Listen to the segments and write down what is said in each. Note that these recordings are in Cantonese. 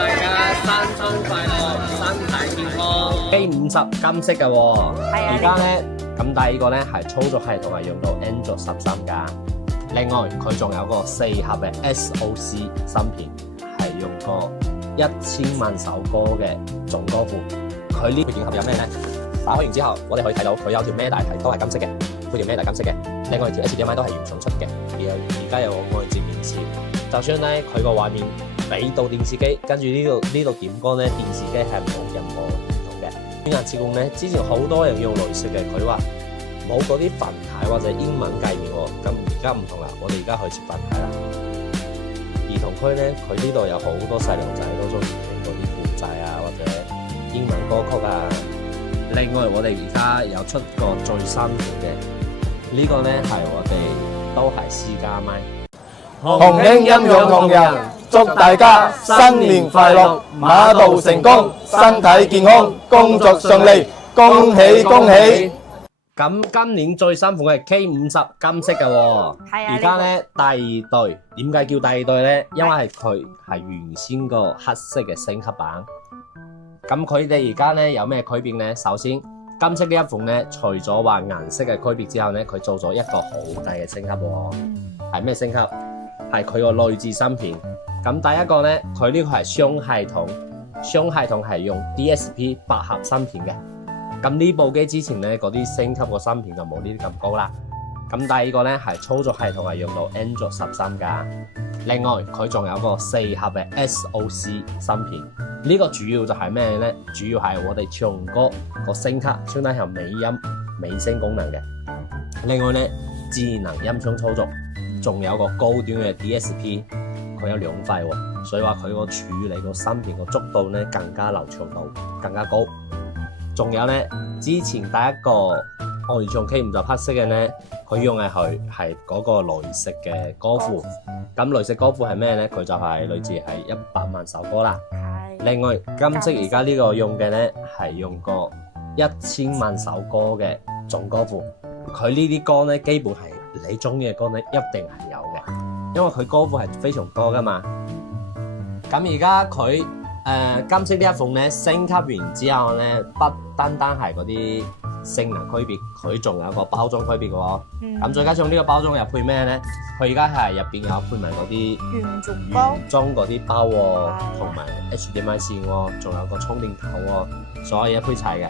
大家新春快樂，身體健康。K50金色嘅喎，係啊而家咧咁第二個咧係操作系統係用到 Android 13㗎。另外佢仲有個4核嘅 SoC 芯片，係用個1000萬首歌嘅總歌庫。佢呢配件盒有咩咧？打開完之後，我哋可以睇到佢有條孭帶係都係金色嘅，佢條孭帶金色嘅。另外條 HDMI 都係原廠出嘅，而家有個外置電視。就算咧佢個畫面俾到電視機，跟住呢度點光咧，電視機係冇任何唔同嘅。專業設計咧，之前好多人用雷射嘅，佢話冇嗰啲繁體或者英文界面喎，咁而家唔同啦，我哋而家可以設繁體啦。兒童區咧，佢呢度有好多細路仔都中意聽嗰啲古仔啊，或者英文歌曲啊。另外，我哋而家有出個最新嘅呢個咧，係我哋都係私家麥。紅興音響同仁祝大家新年快樂，馬到成功，身體健康，工作順利，恭喜恭喜！咁今年最新款嘅 K50 金色嘅喎，係啊而家咧第二代，點解叫第二代咧？因為係佢係原先個黑色嘅升級版。咁佢哋而家咧有咩區別咧？首先金色呢一款咧，除咗話顏色嘅區別之後咧，佢做咗一個好大嘅升級喎。係咩升級？係佢個內置芯片。咁第一個咧，佢呢個係雙系統，雙系統係用 DSP 8核芯片嘅。咁呢部機之前咧嗰啲升級個芯片就冇呢啲咁高啦。咁第二個咧係操作系統係用到 Android 13㗎。另外佢仲有個4核嘅 SoC 芯片。呢個主要就係咩咧？主要係我哋唱歌個聲卡，相當係有美音、美聲功能嘅。另外咧，智能音箱操作，仲有個高端嘅 DSP， 佢有2塊喎，所以話佢個處理個芯片個速度咧更加流暢度更加高。仲有咧，之前第一個外創 K50黑色嘅咧，佢用嘅係嗰個雷射嘅歌庫。咁雷射歌庫係咩咧？佢就係類似係100萬首歌啦。另外金色而家呢個用嘅咧係用個1000萬首歌嘅總歌庫。佢呢啲歌咧基本係你中意嘅歌咧一定係有嘅，因為佢歌庫係非常多噶嘛。咁而家佢金色呢一款咧升級完之後咧，不單單係嗰啲性能區別，佢仲有個包裝區別嘅喎。咁再加上呢個包裝又配咩咧？佢而家係入邊有配埋嗰啲原裝嗰啲包喎，同埋 HDMI 線喎，仲有個充電頭喎，所有嘢配齊嘅。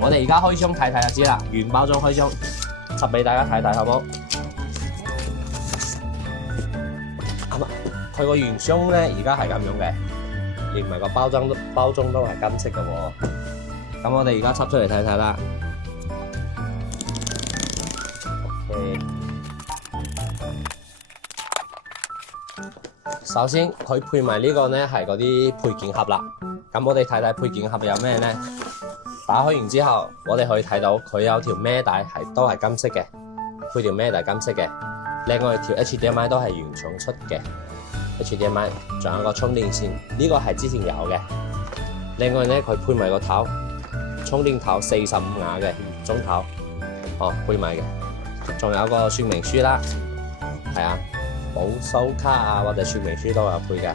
我哋而家開箱睇睇就知啦，原包裝開箱插俾大家睇睇，好唔好？佢個原箱咧而家係咁樣嘅，連埋個包裝都係金色嘅喎。咁我哋而家插出嚟睇睇啦。OK。首先佢配埋呢個咧係嗰啲配件盒啦。咁我哋睇睇配件盒有咩咧？打開完之後，我哋可以睇到佢有條孭帶都係金色嘅，配條孭帶金色嘅。另外條 HDMI 都係原廠出嘅 HDMI， 仲有個充電線，呢個係之前有嘅。另外咧佢配埋個頭，充電頭45瓦嘅中頭，配埋嘅。仲有個說明書啦，係啊，保修卡啊或者說明書都有配嘅。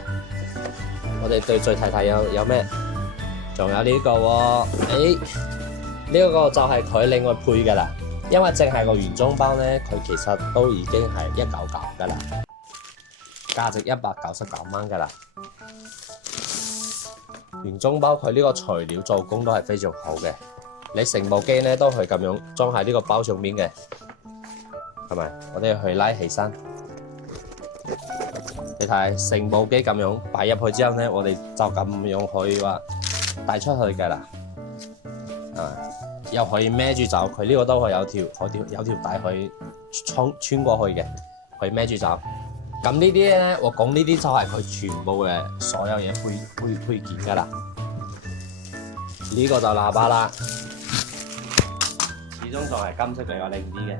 我哋對最睇睇有咩？仲有呢個喎，呢個就係佢另外配嘅啦。因為淨係個原裝包咧，佢其實都已經係199噶啦，價值199蚊噶啦。原裝包佢呢個材料做工都係非常好嘅，你成部機咧都可以咁樣裝喺呢個包上面嘅，係咪？我哋去拉起身，你睇成部機咁樣擺入去之後咧，我哋就咁樣可以話帶出去嘅啦，又可以孭住走。佢呢個都係有條帶可以穿過去嘅，可以孭住走。咁呢啲咧，我講呢啲就係佢全部嘅所有嘢配件噶啦。呢個就喇叭啦，始終仲係金色比較靚啲嘅。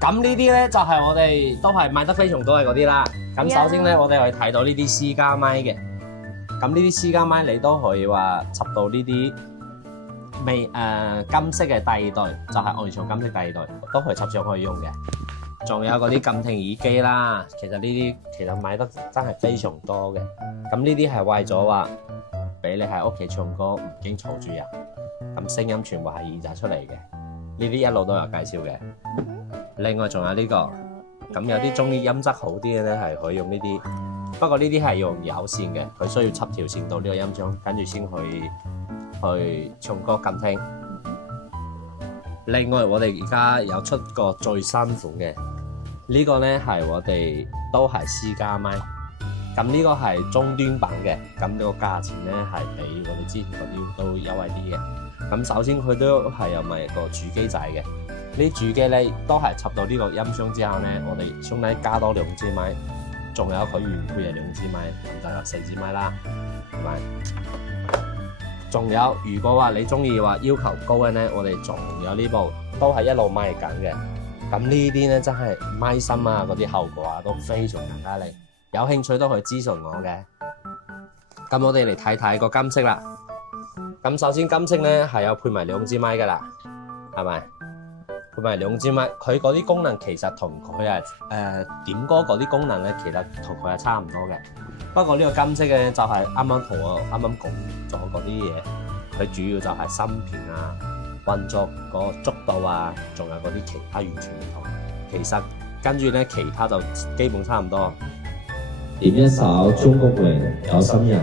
咁呢啲咧就係我哋都係賣得非常多嘅嗰啲啦。咁首先咧，我哋可以睇到呢啲私家麥嘅。咁呢啲私家麥你都可以話插到呢啲金色嘅第二代，就係外藏金色第二代，都可以插上去用嘅。仲有嗰啲監聽耳機啦，其實呢啲其實買得真係非常多嘅。咁呢啲係為咗話俾你喺屋企唱歌唔驚嘈住人，咁聲音全部係耳仔出嚟嘅。呢啲一路都有介紹嘅。另外仲有呢個，咁有啲中意音質好啲嘅咧係可以用呢啲，不過呢啲係用有線嘅，佢需要插條線到呢個音箱，跟住先去唱歌監聽。另外我哋而家有出個最新款嘅，呢個咧係我哋都係私家麥，咁呢個係中端版嘅，咁呢個價錢咧係比我哋之前嗰啲都優惠啲嘅。咁首先佢都係有埋個主機仔嘅，呢主機咧都係插到呢個音箱之後咧，我哋兄弟加多2支麥，仲有佢原配嘅2支麥，咁就有4支麥啦，係咪？仲有，如果話你中意話要求高嘅咧，我哋仲有呢部都係一路賣緊嘅。咁呢啲咧真係麥芯啊，嗰啲效果啊都非常更加靚。有興趣都可以諮詢我嘅。咁我哋嚟睇睇個金色啦。咁首先金色咧係有配埋2支麥噶啦，係咪？配埋2支麥，佢嗰啲功能其實同佢點歌嗰啲功能咧，其實同佢係差唔多嘅。不過呢個金色嘅就係啱啱同我啱啱講咗嗰啲嘢，佢主要就係芯片啊、運作個速度啊，仲有嗰啲其他完全唔同。其實跟住咧，其他就基本差唔多。點一首中國榮有心人，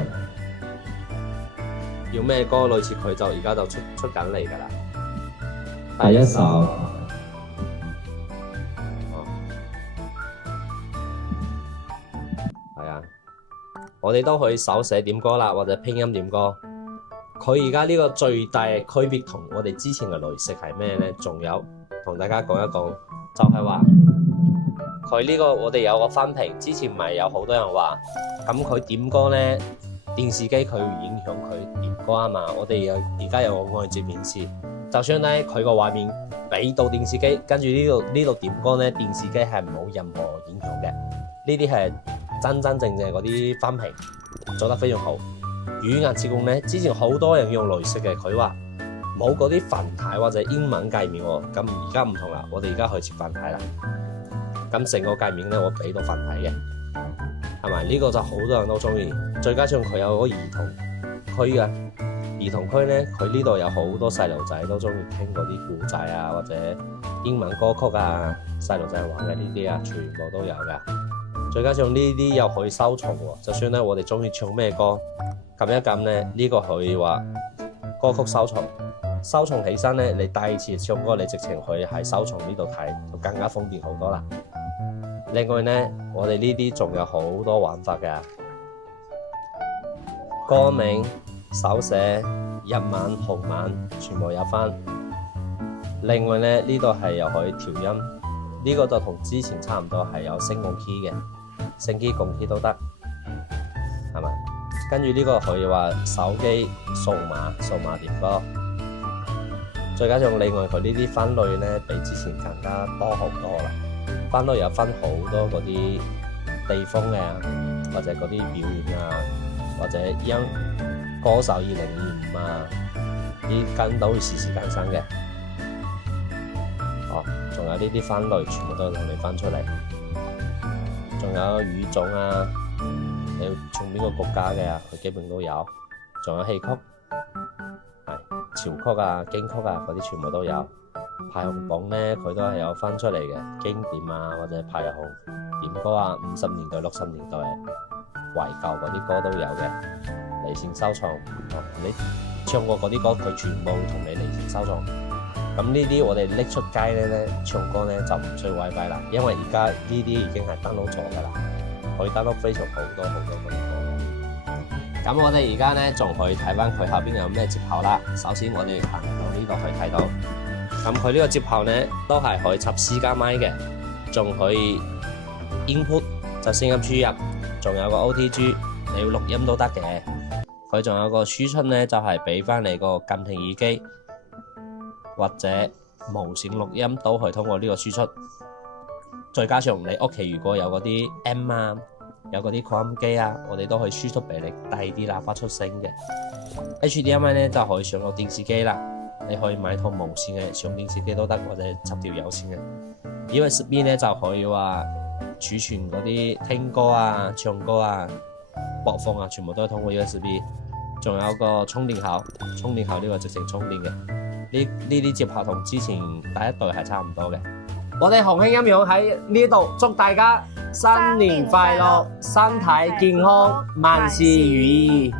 要咩歌類似佢就而家就出緊嚟㗎啦。第一首。我哋都可以手寫點歌啦，或者拼音點歌。佢而家呢個最大嘅區別同我哋之前嘅雷食係咩呢？仲有同大家講一講，就係話佢呢個我哋有個分屏。之前咪有好多人話，咁佢點歌呢？電視機佢會影響佢點歌啊嘛。我哋而家有個外接顯示，就算咧佢個畫面俾到電視機，跟住呢度點歌呢，電視機係冇任何影響嘅。呢啲係真正嗰啲分屏做得非常好。語音設共咧，之前好多人用雷食嘅，佢話冇嗰啲繁體或者英文界面喎。咁而家唔同啦，我哋而家可以設繁體啦。咁成個界面咧，我俾到繁體嘅，係咪？呢個就好多人都中意。再加上佢有個兒童區嘅兒童區咧，佢呢度有好多細路仔都中意聽嗰啲故仔啊，或者英文歌曲啊，細路仔玩嘅呢啲啊，全部都有㗎。再加上呢啲又可以收藏喎，就算咧我哋中意唱咩歌，撳一撳咧，呢個可以話歌曲收藏，收藏起身咧，你第二次唱歌你直情可以喺收藏呢度睇，就更加方便好多啦。另外咧，我哋呢啲仲有好多玩法嘅，歌名、手寫、日文、韓文全部有分。另外咧，呢度係又可以調音，呢個就同之前差唔多，係有升降 key 嘅。升 key 降 key 都得，係咪？跟住呢個可以話手機數碼點歌，再加上另外佢呢啲分類咧，比之前更加多好多啦。分類有分好多嗰啲地方嘅，或者嗰啲表演啊，或者音歌手2025啊，啲跟到時時更新嘅。哦，仲有呢啲分類，全部都同你分出嚟。仲有語種啊，你要唱邊個國家嘅啊，佢基本都有。仲有戲曲，係潮曲啊、京曲啊嗰啲全部都有。排行榜咧，佢都係有分出嚟嘅，經典啊或者排行點歌啊，50年代、60年代懷舊嗰啲歌都有嘅。離線收藏，你唱過嗰啲歌，佢全部同你離線收藏。咁呢啲我哋拎出街咧唱歌咧就唔需要 WiFi 啦，因為而家呢啲已經係 download 咗㗎啦，可以 download 非常好多嗰啲歌。咁我哋而家咧仲可以睇翻佢後邊有咩接口啦。首先我哋行到呢度可以睇到，咁佢呢個接口咧都係可以插私家麥嘅，仲可以 input 就聲音輸入，仲有個 OTG 你要錄音都得嘅。佢仲有個輸出咧就係俾翻你個監聽耳機。或者無線錄音都可以通過呢個輸出，再加上你屋企如果有嗰啲 M 啊，有嗰啲擴音機啊，我哋都可以輸出俾你低啲喇叭出聲嘅。HDMI 咧就可以上到電視機啦，你可以買套無線嘅上電視機都得，或者插條有線嘅。USB 咧就可以話儲存嗰啲聽歌啊、唱歌啊、播放啊，全部都係通過 USB。仲有個充電口，充電口呢個直情充電嘅。呢啲接合同之前第一代係差唔多嘅。我哋鴻興音響喺呢度祝大家新年快樂，身體健康，萬事如意。